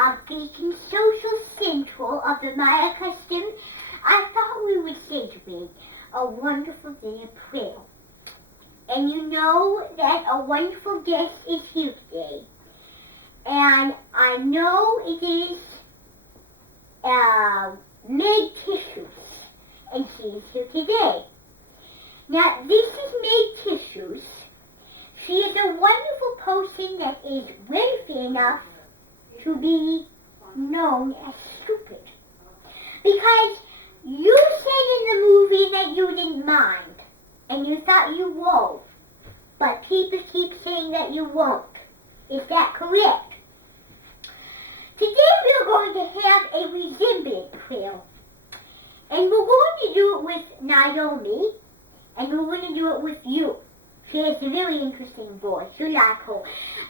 of being social central of the Maya custom, I thought we would celebrate a wonderful day of prayer. And you know that a wonderful guest is here today. And I know it is Meg Tissues, and she is here today. Now, this is Meg Tissues. She is a wonderful person that is wealthy enough to be known as stupid. Because you said in the movie that you didn't mind, and you thought you won't, but people keep saying that you won't. Is that correct? Today we are going to have a resemblance prayer. And we're going to do it with Naomi, and we're going to do it with you. She has a very interesting voice. You like her. And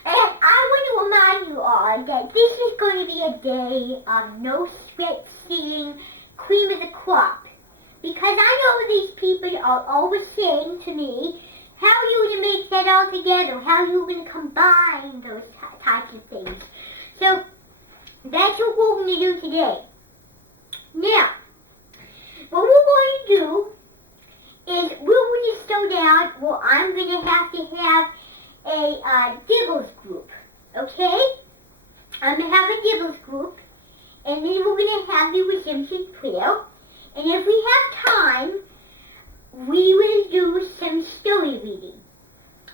I want to remind you all that this is going to be a day of no sweat seeing cream of the crop. Because I know these people are always saying to me, how are you going to make that all together? How are you going to combine those types of things? So that's what we're going to do today. Now, what we're going to do is we're going to slow down. Well, I'm going to have a Diggles group, okay? I'm going to have a Diggles group, and then we're going to have the redemption prayer. And if we have time, we will do some story reading.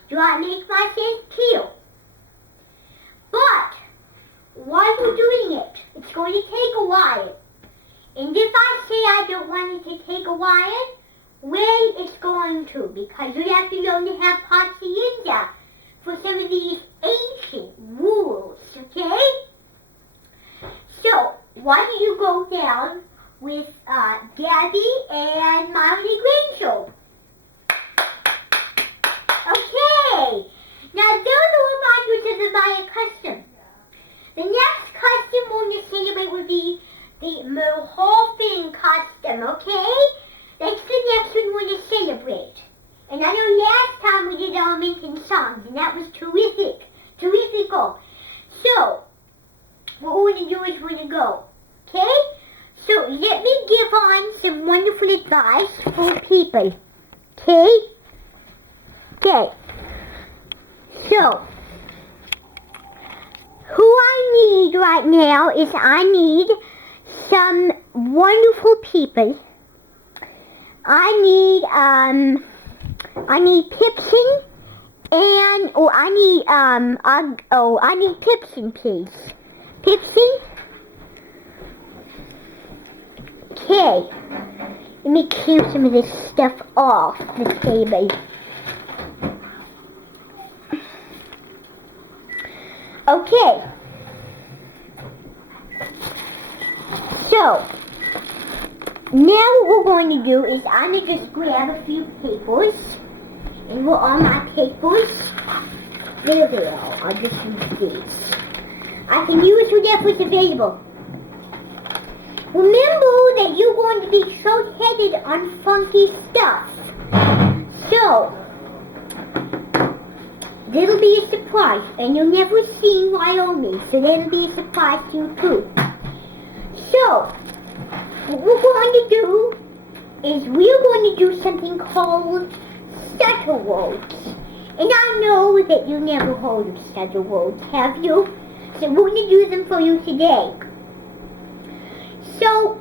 Do I make myself clear? But while we're doing it, it's going to take a while. And if I say I don't want it to take a while, well, it's going to, because you have to learn to have paciencia for some of these ancient rules, okay? So, why don't you go down with Gabby and Molly Grangel? Okay, now those are reminders of the Maya custom. The next custom we're going to celebrate will be the Mohawking custom, okay? That's the next one we're going to celebrate. And I know last time we did American songs, and that was terrific. Terrifical. So, what we're going to do is we're going to go. Okay? So, let me give on some wonderful advice for people. Okay? Okay. So, who I need right now is I need some wonderful people. I need Pipson and, I need Pipson, please. Pipson? Okay. Let me clear some of this stuff off the table. Okay. So, now what we're going to do is I'm going to just grab a few papers. And where are my papers? There they are. I'll just use these. I can use whatever's available. Remember that you're going to be so headed on funky stuff. So, that'll be a surprise. And you'll never see Wyoming, so that'll be a surprise to you too. So, what we're going to do is we're going to do something called stutter words. And I know that you never heard of stutter words, have you? So we're going to do them for you today. So,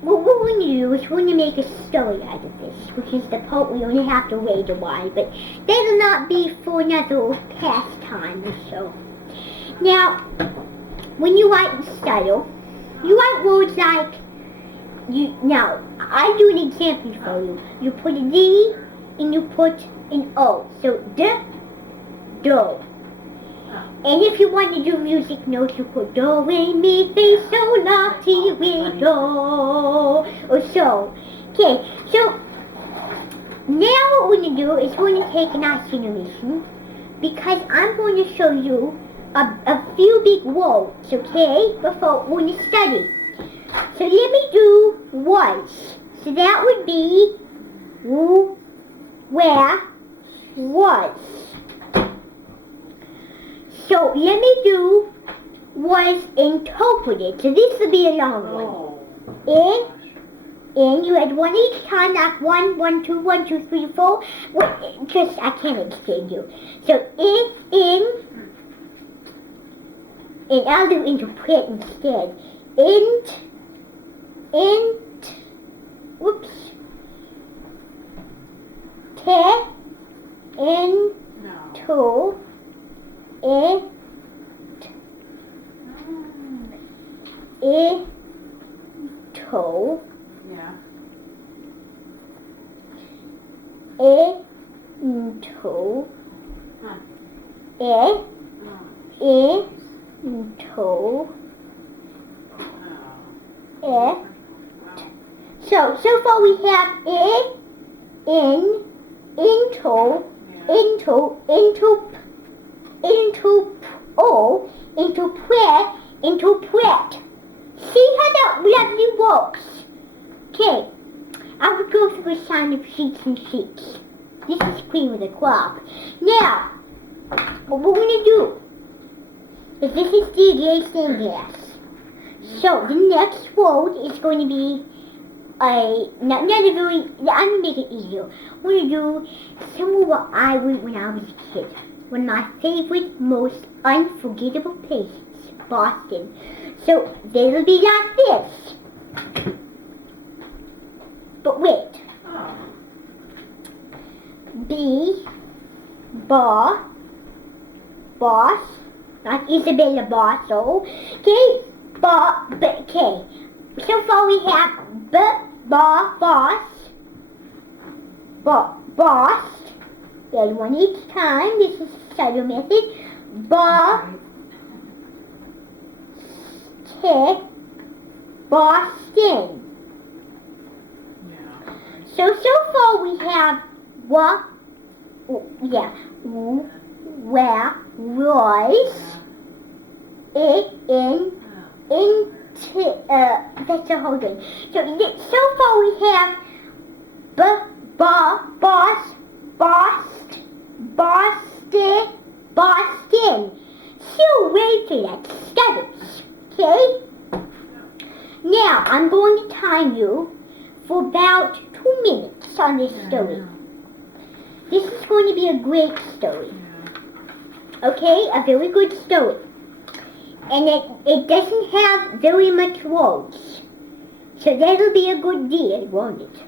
what we're going to do is we're going to make a story out of this, which is the part we only have to wait a while, but that'll not be for another pastime or so. Now, when you write in stutter, you write words like, now, I do an example for you. You put a D and you put an O. So, do. And if you want to do music notes, you put do, re, mi, fa, sol, la, ti, re, do, or so. Okay, so now what we're going to do is we're going to take an acceleration because I'm going to show you a few big words, okay, before we're going to study. So let me do was. So that would be where, was. So let me do was interpreted. So this will be a long one. In, you had one each time, like 1, 1, 2, 1, 2, 3, 4. Just, I can't explain you. So and I'll do interpret instead. Whoops. Into, So far we have interpret. See how that lovely works? Okay, I will go through a sign of sheets and sheets. This is cream of the crop. Now, what we're going to do is this is DJ stained glass. So the next word is going to be I'm going to make it easier. We're going to do some of what I went when I was a kid. One of my favorite, most unforgettable places, Boston. So they'll be like this. But wait. Boss, not Isabella Bosso. Okay, okay. So far we have boss. The other one each time. This is the study method. Boston. So far we have where was that's the whole thing. So far we have Boston. So wait for that studies. Okay? Now I'm going to time you for about 2 minutes on this story. This is going to be a great story. Okay? A very good story. And it doesn't have very much words. So that'll be a good deal, won't it?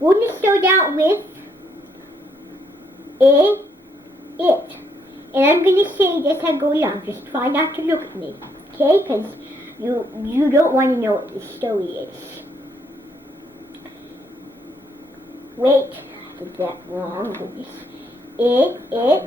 We're going to start out with it. And I'm going to say this as I go along. Just try not to look at me. Okay? Because you don't want to know what this story is. Wait. I did that wrong. It was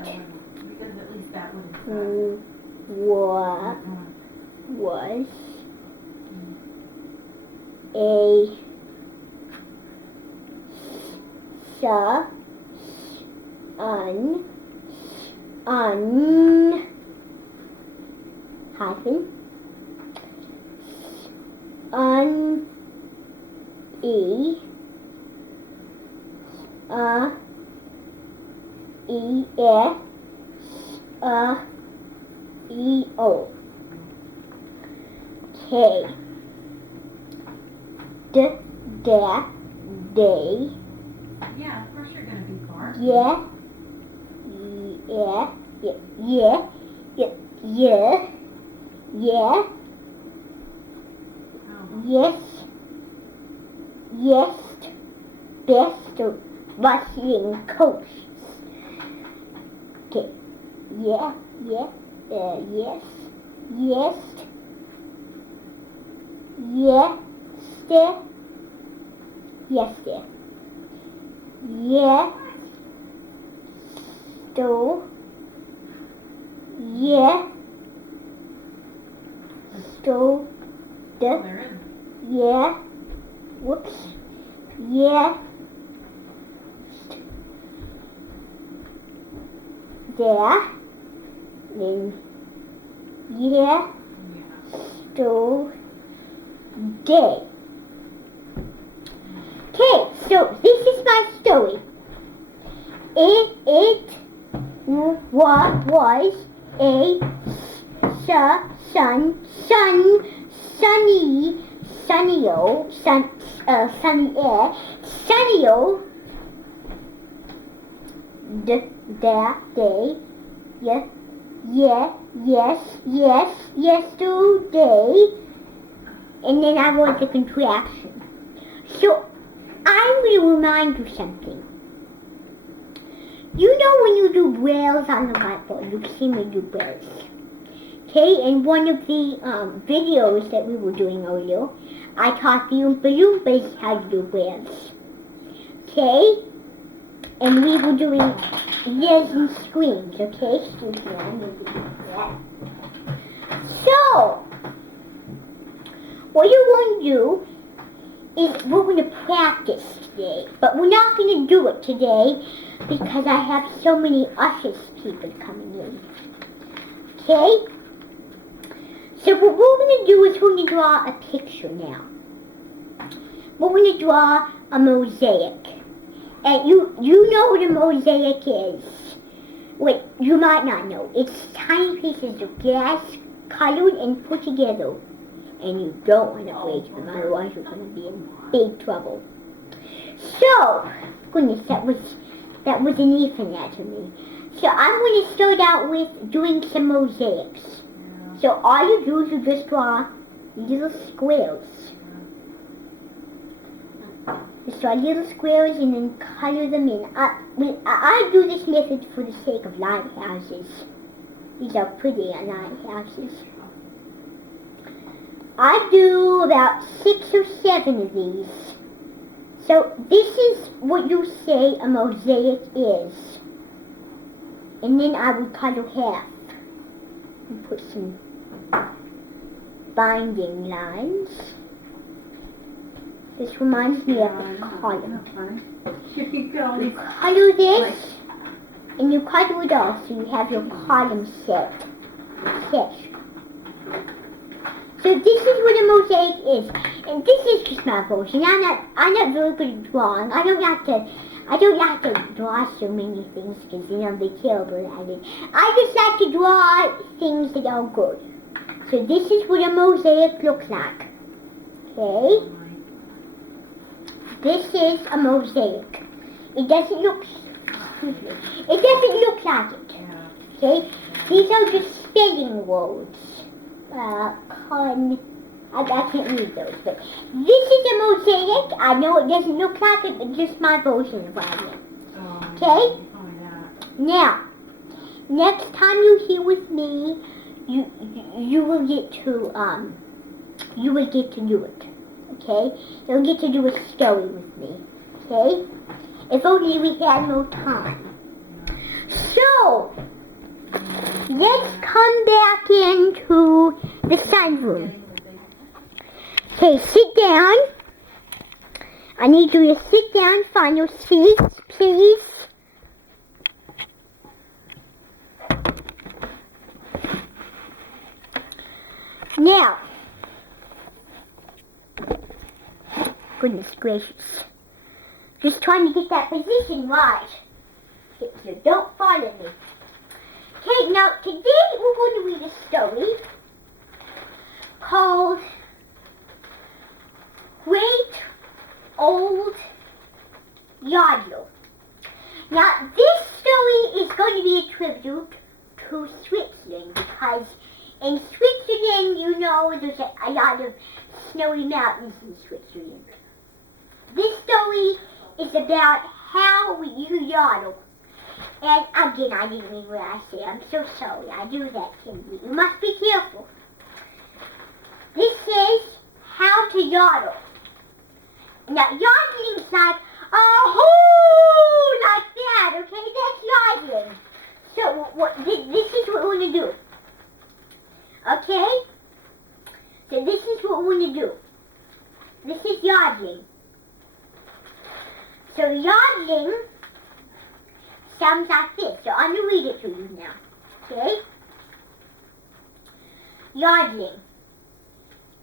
a E-O. Okay. Day. Yeah, of course you're gonna be far. Yeah. Best wrestling coach. Okay. Yes. Day. Okay, so this is my story. It was a sunny, sunnyo, sunny air, sunnyo, da, day, yesterday, and then I want the contraction. So I will remind you something. You know when you do brails on the whiteboard, you see me do brails. Okay, in one of the videos that we were doing earlier, I taught the Oompa Loompas how to do brails. Okay? And we were doing yes and screams, okay? Excuse me, I'm going to do that. So, what you're going to do is we're going to practice today, but we're not going to do it today because I have so many Usher's people coming in. Okay? So what we're going to do is we're going to draw a picture now. We're going to draw a mosaic. And you know what a mosaic is. Wait, you might not know. It's tiny pieces of glass colored and put together. And you don't want to break them, otherwise you're going to be in big trouble. So, goodness, that was an even anatomy. So I'm going to start out with doing some mosaics. So all you do is you just draw little squares. Just draw little squares and then color them in. I do this method for the sake of lighthouses. These are pretty lighthouses. I do about 6 or 7 of these. So this is what you say a mosaic is. And then I would color half and put some binding lines. This reminds me of a column. You color this and you color it all so you have your column set. So this is what a mosaic is, and this is just my version. I'm not very good at drawing. I don't like to draw so many things because they're terrible at it. I just like to draw things that are good. So this is what a mosaic looks like. Okay, this is a mosaic. It doesn't look. It doesn't look like it. Okay, these are just spelling words. I can't read those, but this is a mosaic. I know it doesn't look like it, but just my version of what I mean. Okay? Now, next time you're here with me, you will get to do it. Okay? You'll get to do a story with me. Okay? If only we had more time. So, let's come back into the sunroom. Okay, sit down. I need you to sit down, find your seats, please. Now, goodness gracious. Just trying to get that position right. So don't follow me. Okay, now today we're going to read a story called Great Old Yodel. Now this story is going to be a tribute to Switzerland because in Switzerland, you know, there's a lot of snowy mountains in Switzerland. This story is about how we yodel. And again, I didn't mean what I said. I'm so sorry. I do that, Cindy. You must be careful. This is how to yodel. Now, yodeling's like, oh, like that, okay? That's yodeling. So, this is what we're going to do. Okay? So, this is what we're going to do. This is yodeling. So, yodeling sounds like this. So I'm going to read it to you now. Okay? Yodeling.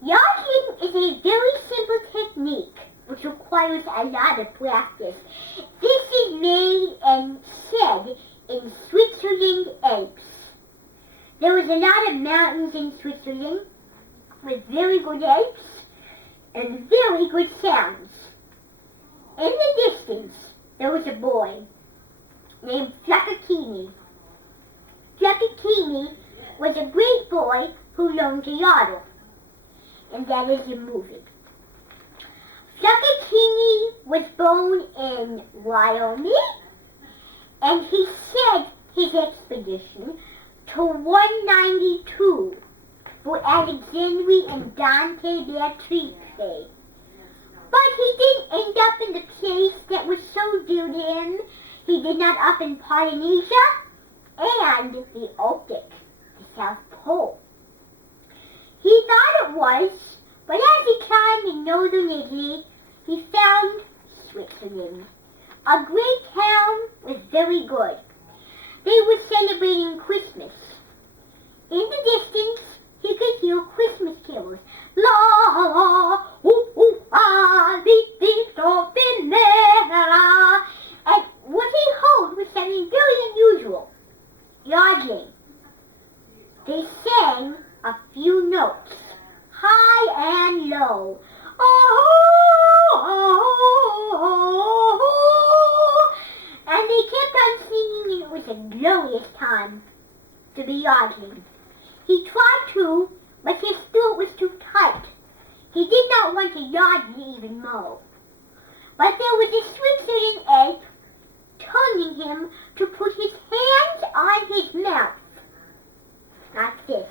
Yodeling is a very simple technique which requires a lot of practice. This is made and said in Switzerland Alps. There was a lot of mountains in Switzerland with very good apes and very good sounds. In the distance, there was a boy named Fluckakini. Fluckakini was a great boy who learned to yodel, and that is a movie. Fluckakini was born in Wyoming, and he said his expedition to 192 for Alexandria and Dante Beatrice. But he didn't end up in the place that was so dear to him. He did not up in Polynesia and the Arctic, the South Pole. He thought it was, but as he climbed in northern Italy, he found Switzerland. A great town was very good. They were celebrating Christmas. In the distance, he could hear Christmas carols. La la, ooh ooh ah, beep beep, so la. And what he heard was something very unusual. Yodeling. They sang a few notes, high and low. And they kept on singing, and it was a glorious time to be yodeling. He tried to, but his throat was too tight. He did not want to yodel even more. But there was a Switzerland ape telling him to put his hands on his mouth, like this.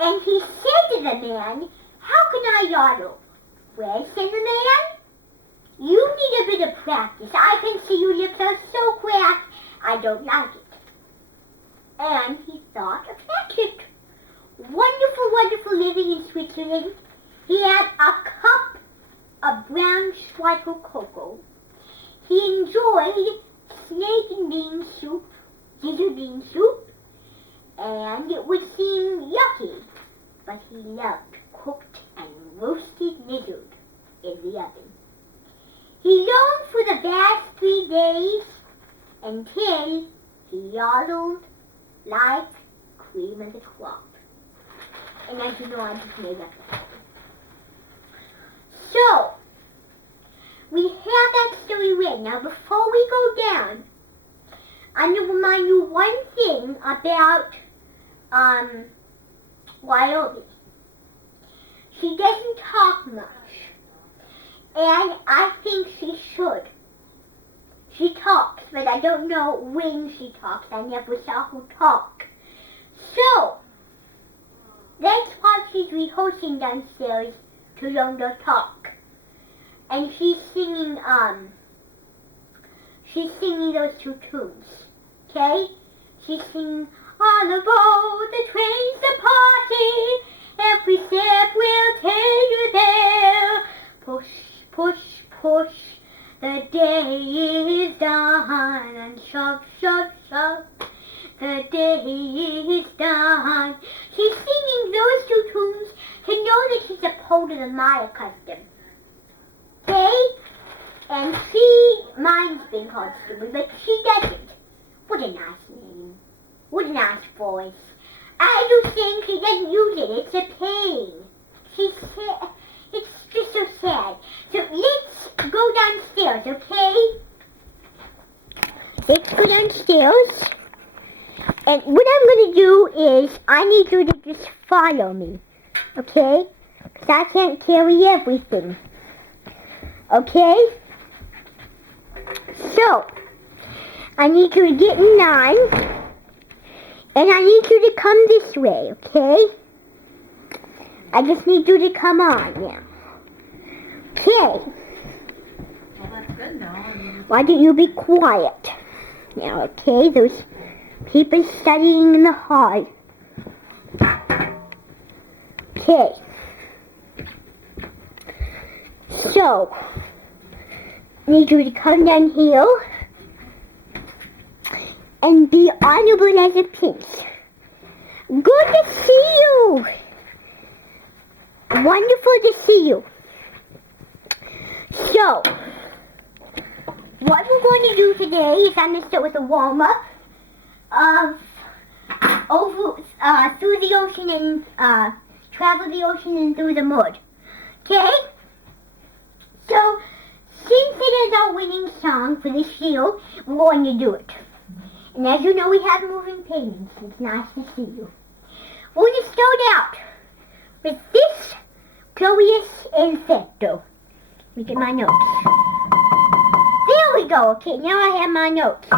And he said to the man, "How can I yodel?" "Well," said the man, "you need a bit of practice. I can see your lips are so cracked, I don't like it." And he thought of it. Wonderful, wonderful living in Switzerland. He had a cup of brown Schweigel cocoa. He enjoyed snake and bean soup, ginger bean soup, and it would seem yucky, but he loved cooked and roasted lizard in the oven. He learned for the past 3 days until he yodeled like cream of the crop. And as you know, I just made up that. So, we have that story read. Now, before we go down, I'm going to remind you one thing about Wyoming. She doesn't talk much, and I think she should. She talks, but I don't know when she talks. I never saw her talk. So, that's why she's rehearsing downstairs to learn to talk. And she's singing those 2 tunes. Okay? She's singing, "On the boat, the train's the party, every step will take you there. Push, push, push, the day is done, and shove, shove, shove, the day is done." She's singing those 2 tunes to know that she's a part of the Maya custom. Okay? And she minds being called stupid, but she doesn't. What a nice name. What a nice voice. I do think she doesn't use it. It's a pain. It's just so sad. So let's go downstairs, okay? Let's go downstairs. And what I'm going to do is, I need you to just follow me. Okay? Because I can't carry everything. Okay? So, I need you to get in line. And I need you to come this way, okay? I just need you to come on now. Okay. Well, that's good, though. Why don't you be quiet? Now, okay? Those people studying in the hall. Okay. So, I need you to come down here and be honorable as a prince. Good to see you. Wonderful to see you. So, what we're going to do today is I'm going to start with a warm-up of through the ocean and travel the ocean and through the mud. Okay? So, since it is our winning song for this year, we're going to do it. And as you know, we have moving paintings. It's nice to see you. We're going to start out with this glorious infecto. Let me get my notes. There we go. Okay, now I have my notes.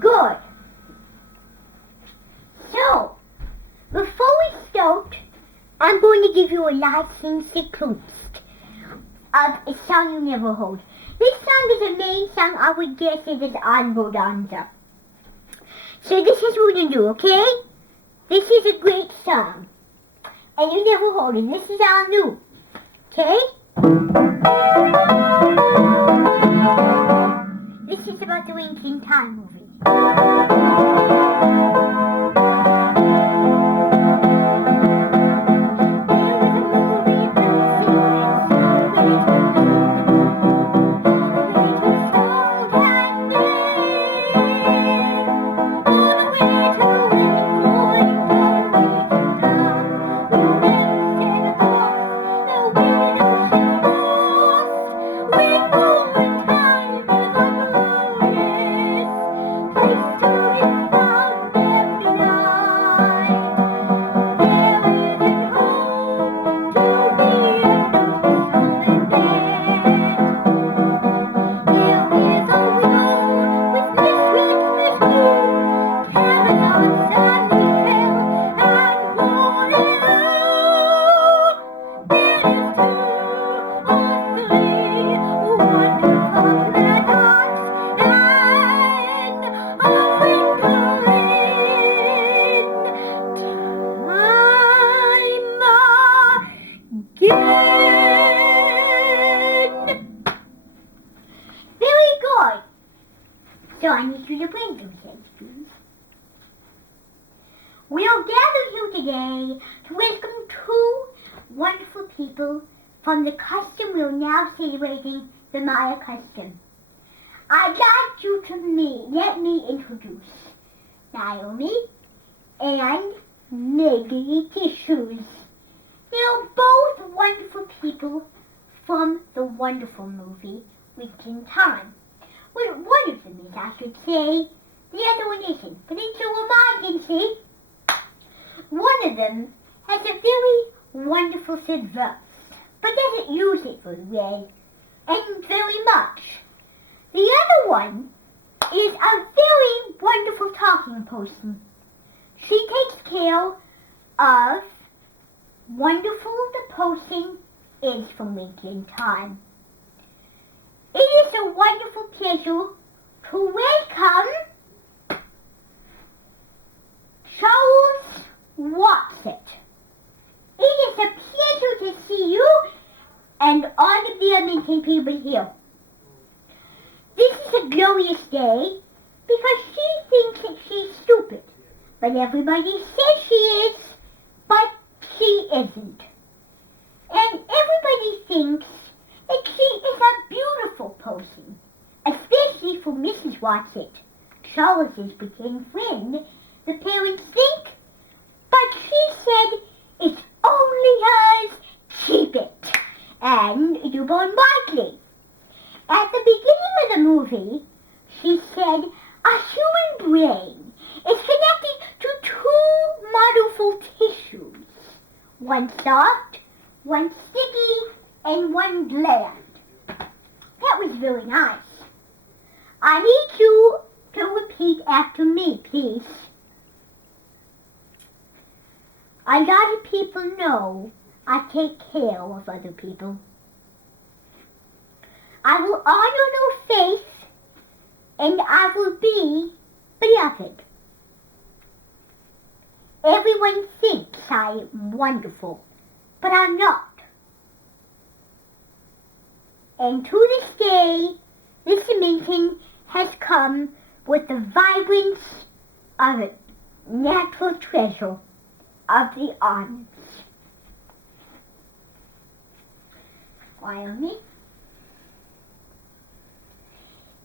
Good. So, before we start, I'm going to give you a license sequence of a song you never heard. This song is a main song. I would guess it is Anbodanza. So this is what we're going to do, okay? This is a great song. And you never heard it. This is all new. Okay? This is about the Winking Time movie. So I need you to bring those eggs, please. We are gathered here today to welcome two wonderful people from the custom we are now celebrating, the Maya custom. I'd like you to let me introduce Naomi and Meggy Tissues. They're both wonderful people from the wonderful movie Winking Time. Well, one of them is, I should say. The other one isn't. But it's a reminder, one of them has a very wonderful set of voice, but doesn't use it very well, and very much. The other one is a very wonderful talking person. She takes care of Wonderful the person is from Winking Time. It is a wonderful pleasure to welcome Charles Watson. It is a pleasure to see you and all of the amazing people here. This is a glorious day because she thinks that she's stupid, but everybody says she is, but she isn't. And everybody thinks that she is a beautiful person, especially for Mrs. Watson, Charles's pretend friend. The parents think, but she said it's only hers, keep it. And you born wisely. At the beginning of the movie, she said a human brain is connected to two wonderful tissues. One soft, one sticky, and one bland. That was very nice. I need you to repeat after me, please. A lot of people know I take care of other people. I will honor their faith, and I will be beloved. Everyone thinks I am wonderful, but I'm not. And to this day, this dimension has come with the vibrance of a natural treasure of the arms. Wyoming.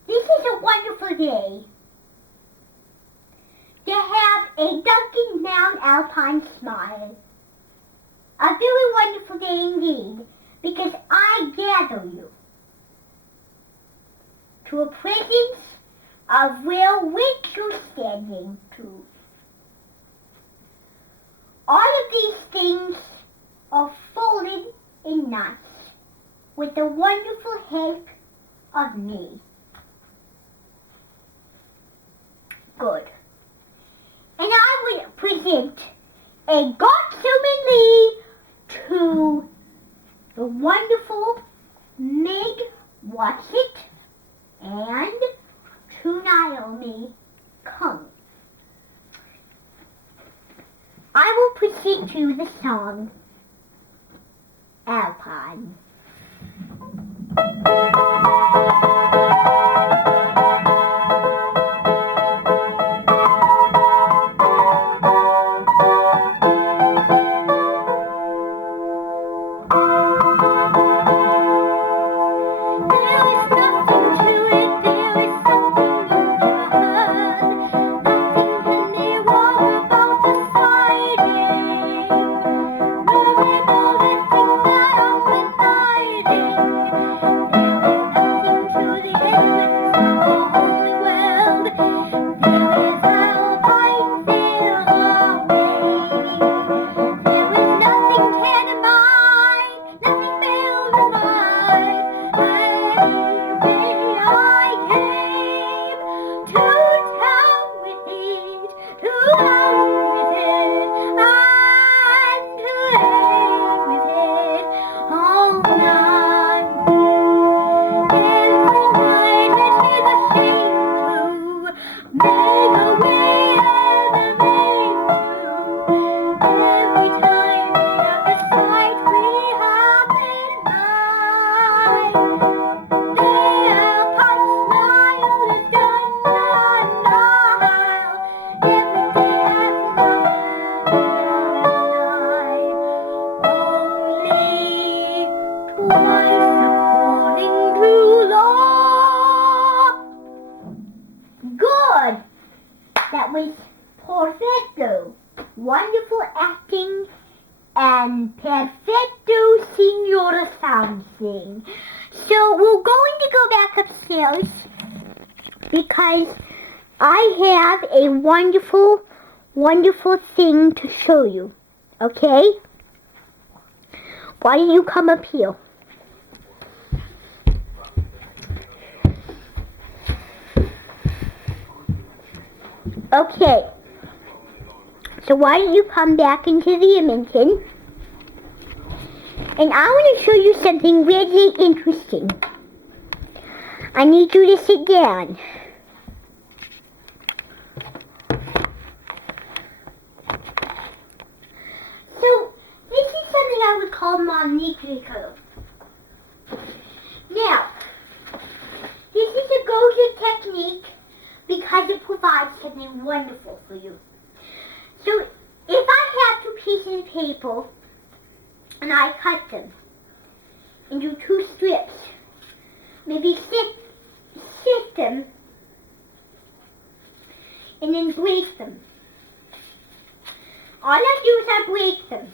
This is a wonderful day to have a Duncan Mount Alpine smile. A very wonderful day indeed, because I gather you to a presence of where which you're standing to. All of these things are folded in knots with the wonderful help of me. Good. And I would present a Gotsumanly to the wonderful Meg Watchett and to Naomi Kung. I will present you the song Alpine. That was perfecto. Wonderful acting and perfecto signora sounding. So we're going to go back upstairs because I have a wonderful, wonderful thing to show you. Okay? Why don't you come up here? Okay, so why don't you come back into the dimension, and I want to show you something really interesting. I need you to sit down. So, this is something I would call magnifico. Now, this is a go-to technique because it provides something wonderful for you. So if I have 2 pieces of paper and I cut them into 2 strips, maybe sit them and then break them. All I do is I break them.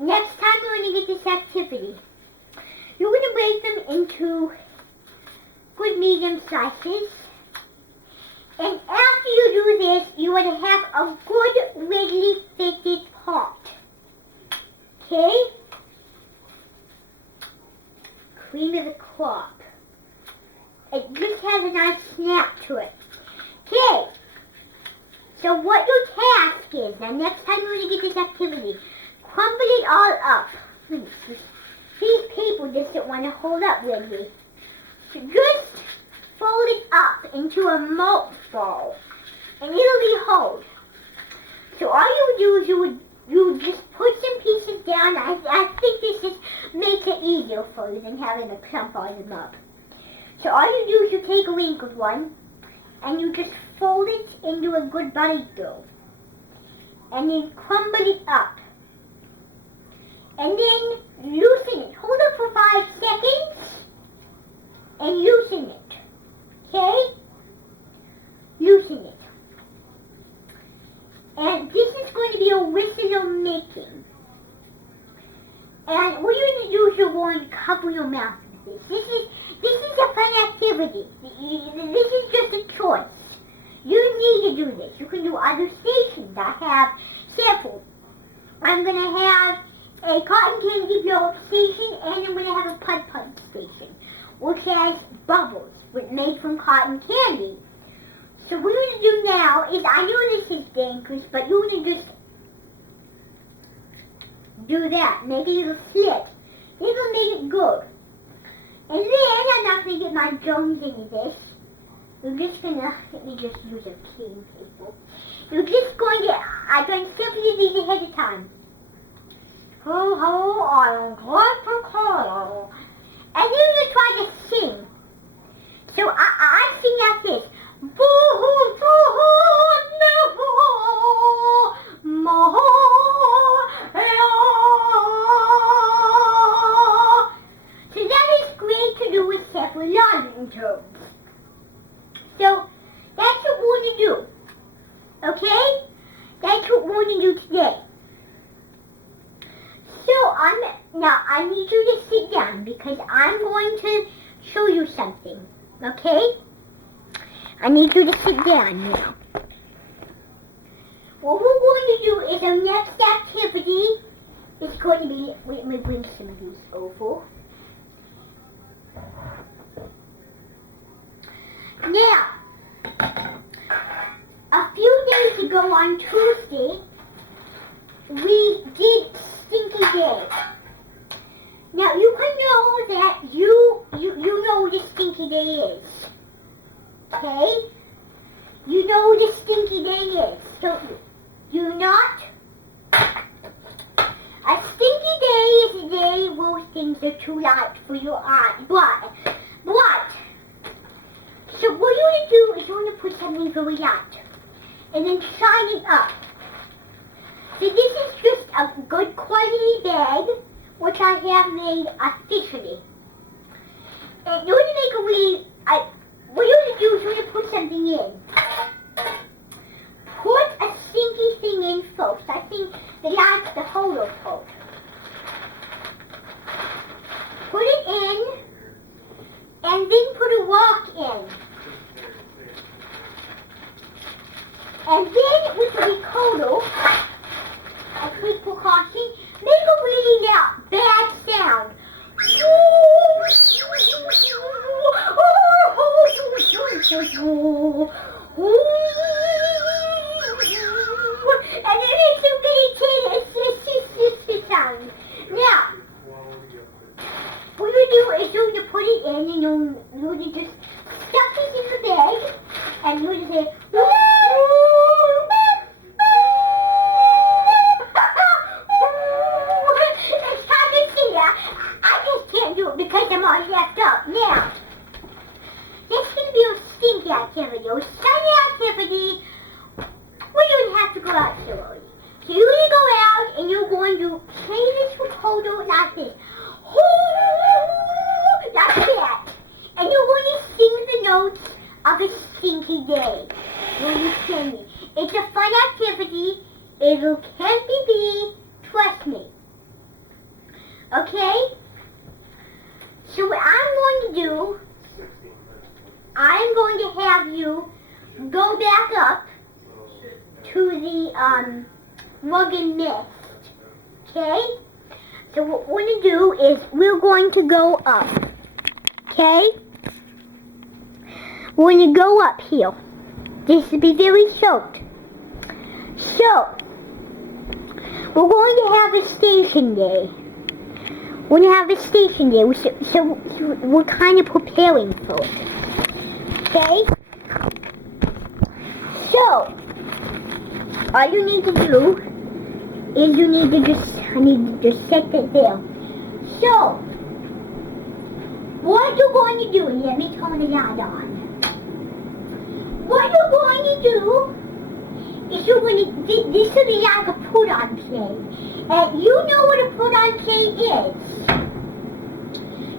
next time when you get this activity, you're going to break them into good medium slices. And after you do this, you want to have a good, readily fitted pot. Okay? Cream of the crop. It just has a nice snap to it. Okay. So what your task is, now next time you're going to get this activity, crumble it all up. These people just don't want to hold up with me. So just fold it up into a malt ball, and it'll be whole. So all you would do is you just put some pieces down. I think this just makes it easier for you than having a clump all them up. So all you do is you take a wrinkled one, and you just fold it into a good buttered dough, and then crumble it up, and then loosen it. Hold it for 5 seconds, and loosen it. Okay? Loosen it. And this is going to be a whistle making. And what you're going to do is you're going to cover your mouth with this. This is a fun activity. This is just a choice. You need to do this. You can do other stations. I have samples. I'm going to have a cotton candy blow-up station, and I'm going to have a pud-pud station, which has bubbles made from cotton candy. So what we're going to do now is, I know this is dangerous, but you're going to just do that. Make a little slit. It'll make it good. And then, I'm not going to get my Jones into this. You're just going to, let me just use a clean paper. You're just going to, I'm going to simply these ahead of time. Ho ho, I'm glad to call. And then you try to sing. So I sing like this. So that is great to do with several London tones. So that's what we're going to do. Okay? That's what we're going to do today. So now I need you to sit down because I'm going to show you something. Okay? I need you to sit down now. What we're going to do is our next activity is going to be, let me bring some of these over. Now, a few days ago on Tuesday, we did Stinky Day. Now you can know that you know what a Stinky Day is. Okay? You know what a Stinky Day is, don't you? You not? A Stinky Day is a day where things are too light for your eye. But so what you're going to do is you're going to put something very light and then shine it up. So this is just a good quality bag, which I have made officially. And you're going to make a really, what you're going to do is you're going to put something in. Put a stinky thing in first. I think that's the photo part. Put it in, and then put a rock in. And then with the decoder, a quick precaution, make a really bad sound. And then it's a bitty sound. Now, what you do is you're going to put it in, and you're going to just stuff it in the bag, and you're going to say, it's time to see ya. I just can't do it because I'm all left up. Now, this is going to be a stinky activity, or sunny activity. We don't have to go out so early. So you're going to go out, and you're going to play this recorder like this. Like that. And you're going to sing the notes of a stinky day. When you sing it. It's a fun activity. It can be, trust me. Okay? So what I'm going to do, I'm going to have you go back up to the rug and mist. Okay? So what we're going to do is we're going to go up. Okay? We're going to go up here. This will be very short. So, we're going to have a station day. We're going to have a station day. So we're kind of preparing for it. Okay? So, all you need to do is I need to just set it there. So, what you're going to do, let me turn the light on. What you're going to do is this will be like a put-on play. And you know what a put-on play is.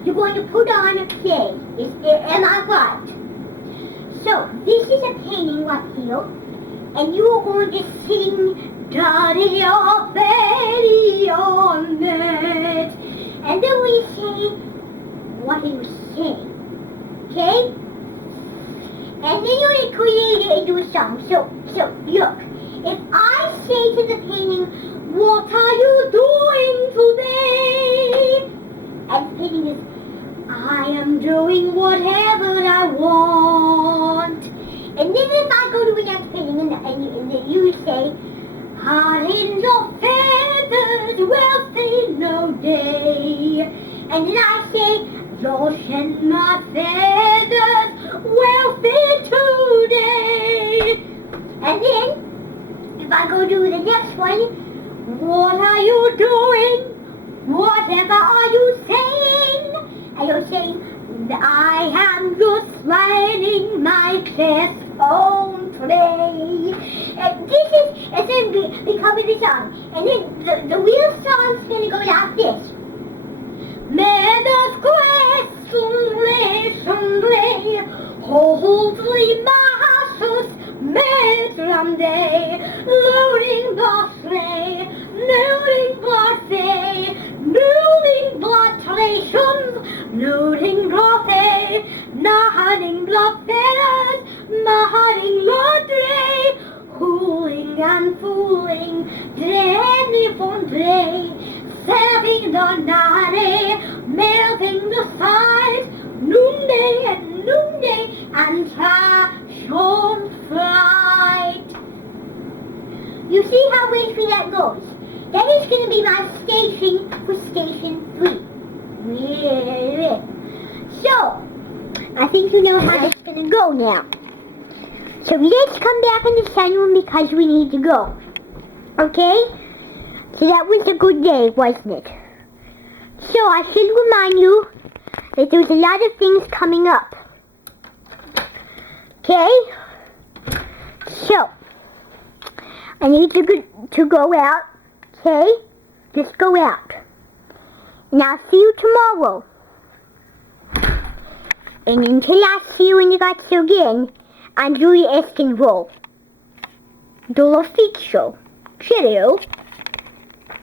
You're going to put on a play. Am I right? So, this is a painting right here. And you are going to sing Da-dee-da-ba-dee on it. And then we say what he was saying. Okay? And then you're going to create it into a song. So look. If I say to the painting, what are you doing today? And the painting is, I am doing whatever I want. And then if I go to the next painting and you say, hot in your feathers, well say no day. And then I say, lotion my feathers, well fit today. And then, if I go to the next one, what are you doing? Whatever are you saying? And you're saying, I am just riding my chest on today. And this is going to become the song. And then the real song's going to go like this. Meadows grass, someday, holy masses, someday, loading blood sleigh, loading blood sleigh, loading blood stations, loading blood sleigh, nodding blood feathers, nodding blood day, hooling and fooling, day for day. Serving the night, melting the sides, noonday and passion flight. You see how wavy that goes? That is going to be my station for station 3. Yeah. So, I think you know how it's going to go now. So let's come back in the sunroom because we need to go. Okay? So that was a good day, wasn't it? So I should remind you that there's a lot of things coming up. Okay? So, I need you to go out. Okay? Just go out. And I'll see you tomorrow. And until I see you in the guts again, I'm Julia Eskinville. The Lafitte Show. Cheerio.